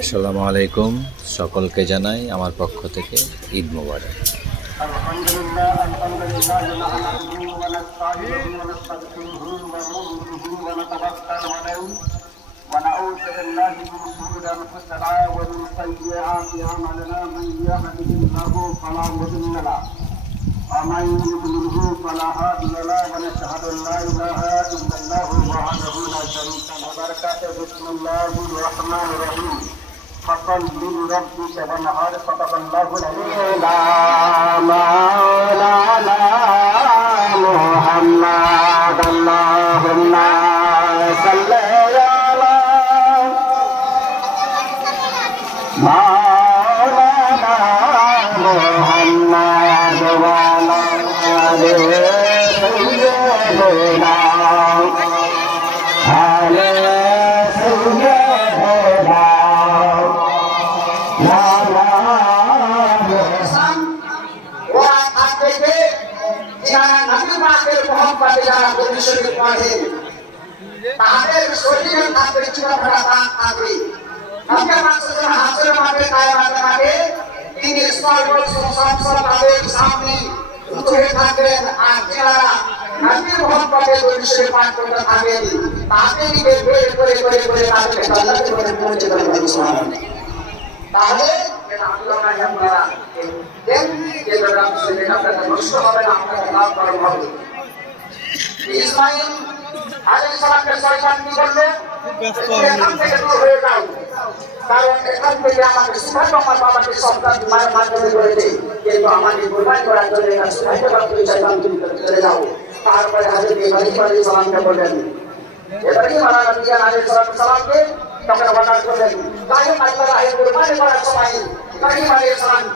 আসসালামু আলাইকুম, সকলকে জানাই আমার পক্ষ থেকে ঈদ মোবারক। ونعوذ بالله من شرور انفسنا ومن سيئات اعمالنا من يهده الله فلا مضل له ومن يضلله فلا هادي له ونشهد ان لا اله الا الله وحده لا شريك له وبركاته. بسم الله الرحمن الرحيم. فصل لربك وانحر صدق الله العظيم. مولانا محمد اللهم صل مولانا محمد وعلى آله سيدنا على سيدنا তাদের শরীরে থাকবে চূড়াফাড়া দাগ থাকবে। আমরা মানুষের হাতের মাঠে কায়ামতের মাঠে তিনি তাদের সামনে উঁচু হয়ে থাকবেন। আর যারা নবীর মোহাম্মদে দরুদ পাঠ করতে থাকবেন তাদেরই বের করে তাদেরকে জান্নাতে পৌঁছে দেবেন। সুবহানাল্লাহ। তাহলে এটা আল্লাহ আপনারা দেন যে রাসূলের আপনারা নষ্ট হবে না, আপনারা লাভ করবেন হবে। ইসমাঈল আলাইহিস সালামকে শয়তান কি বলল? এখান থেকে দূর হয়ে যাও, কারণ এখান থেকে আমাকে সুভাষ আমার বাবাকে সন্তান মায়ের মাধ্যমে করেছে, কিন্তু আমাকে কোরবানি করার জন্য এটা সুভাষের মাধ্যমে শয়তান তুমি চলে যাও। তারপরে হযরত ইব্রাহিম আলাইহিস সালামকে বললেন, ইব্রাহিম আলাইহিস সালামকে তখন ওয়াদা করলেন, তাই আল্লাহ এই কোরবানি করার সময় ইব্রাহিম আলাইহিস সালাম